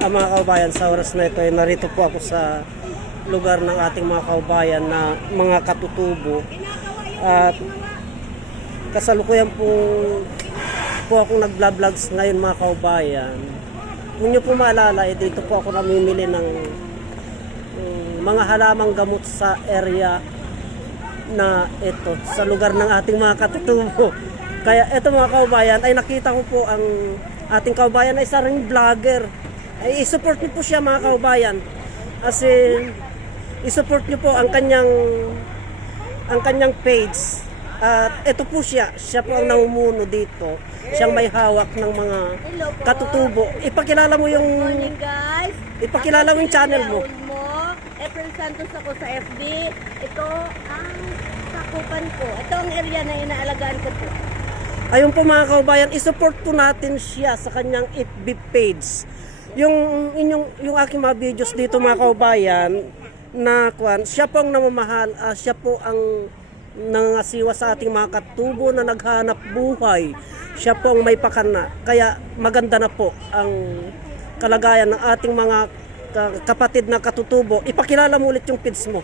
Ah, mga kaubayan, sa oras na ito ay narito po ako sa lugar ng ating mga kaubayan na mga katutubo. At kasalukuyan po po akong nagblablogs ngayon mga kaubayan. Kung nyo po maalala, eh, dito po ako namimili ng mm, mga halamang gamot sa area na ito, sa lugar ng ating mga katutubo. Kaya ito mga kaubayan, ay nakita ko po ang ating kaubayan ay isa ring vlogger. Ay i-support niyo po siya mga kaubayan. As in, i-support niyo po ang kanyang ang kanyang page. At ito po siya, siya po ang namumuno dito. Siyang may hawak ng mga katutubo. Ipakilala mo yung Morning guys. Ipakilala mo yung channel mo. mo. April Santos ako sa FB. Ito ang sakupan ko. Ito ang area na inaalagaan ko po. Ayun po mga kaubayan, isupport po natin siya sa kanyang FB page. Yung inyong yung aking mga videos dito mga kaubayan na kwan, siya po ang namamahal, ah, siya po ang nangasiwa sa ating mga katubo na naghanap buhay. Siya po ang may pakana. Kaya maganda na po ang kalagayan ng ating mga ka- kapatid na katutubo. Ipakilala mo ulit yung page mo.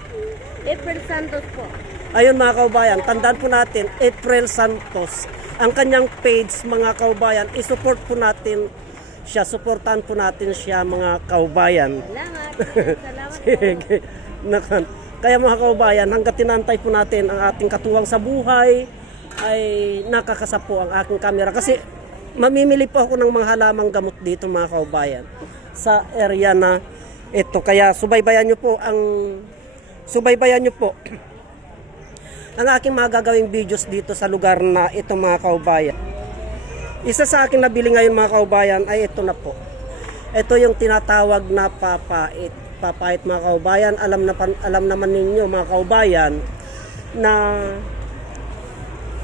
April Santos po. Ayun mga kaubayan, tandaan po natin, April Santos. Ang kanyang page mga kaubayan, isupport po natin siya, supportan po natin siya mga kaubayan. Salamat. Salamat. Sige. Nakan. Kaya mga kaubayan, hanggat tinantay po natin ang ating katuwang sa buhay, ay nakakasa po ang aking camera. Kasi mamimili po ako ng mga halamang gamot dito mga kaubayan sa area na ito. Kaya subaybayan nyo po ang subaybayan nyo po ang aking mga gagawing videos dito sa lugar na ito mga kaubayan. Isa sa aking nabili ngayon mga kaubayan ay ito na po. Ito yung tinatawag na papait. Papait mga kaubayan, alam na alam naman ninyo mga kaubayan na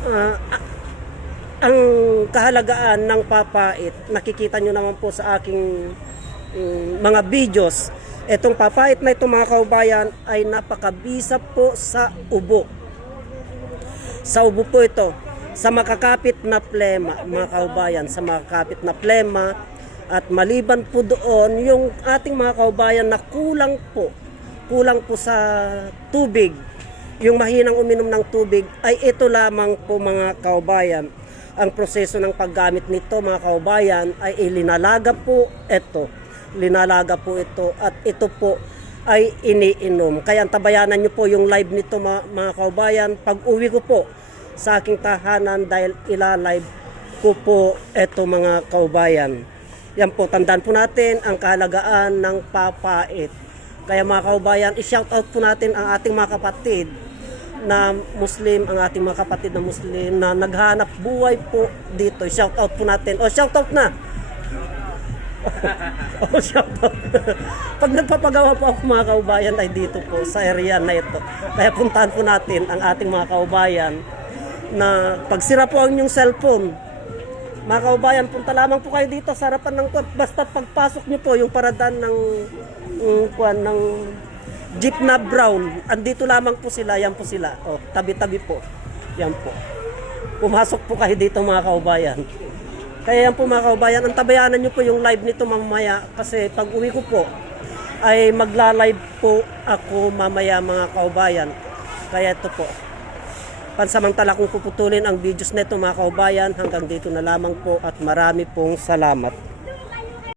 a- ang kahalagaan ng papait, nakikita nyo naman po sa aking mm, mga videos. Itong papait na ito mga kaubayan ay napakabisa po sa ubo. Sa ubo po ito. Sa makakapit na plema, mga kaubayan, sa makakapit na plema, at maliban po doon, yung ating mga kaubayan na kulang po, kulang po sa tubig, yung mahinang uminom ng tubig, ay ito lamang po mga kaubayan. Ang proseso ng paggamit nito mga kaubayan ay ilinalaga po ito. Linalaga po ito at ito po ay iniinom. Kaya tabayanan nyo po yung live nito mga, mga kaubayan. Pag uwi ko po sa aking tahanan dahil ilalive ko po ito mga kaubayan. Yan po, tandaan po natin ang kahalagaan ng papait. Kaya mga kaubayan, i-shout out po natin ang ating mga kapatid na Muslim, ang ating mga kapatid na Muslim na naghanap buhay po dito. Shout out po natin. O, shout out na! oh, shout out. Pag nagpapagawa po ako mga kaubayan ay dito po sa area na ito. Kaya puntahan po natin ang ating mga kaubayan na pagsira po ang inyong cellphone, mga kaubayan, punta lamang po kayo dito sa harapan ng kwan. Basta pagpasok nyo po yung paradan ng um, kwan, ng jeep na brown. Andito lamang po sila, yan po sila. Oh, tabi-tabi po. Yan po. Pumasok po kayo dito mga kaubayan. Kaya yan po mga kaubayan, ang tabayanan nyo po yung live nito mamaya kasi pag uwi ko po ay magla-live po ako mamaya mga kaubayan. Kaya ito po. Pansamantala kong puputulin ang videos nito mga kaubayan hanggang dito na lamang po at marami pong salamat.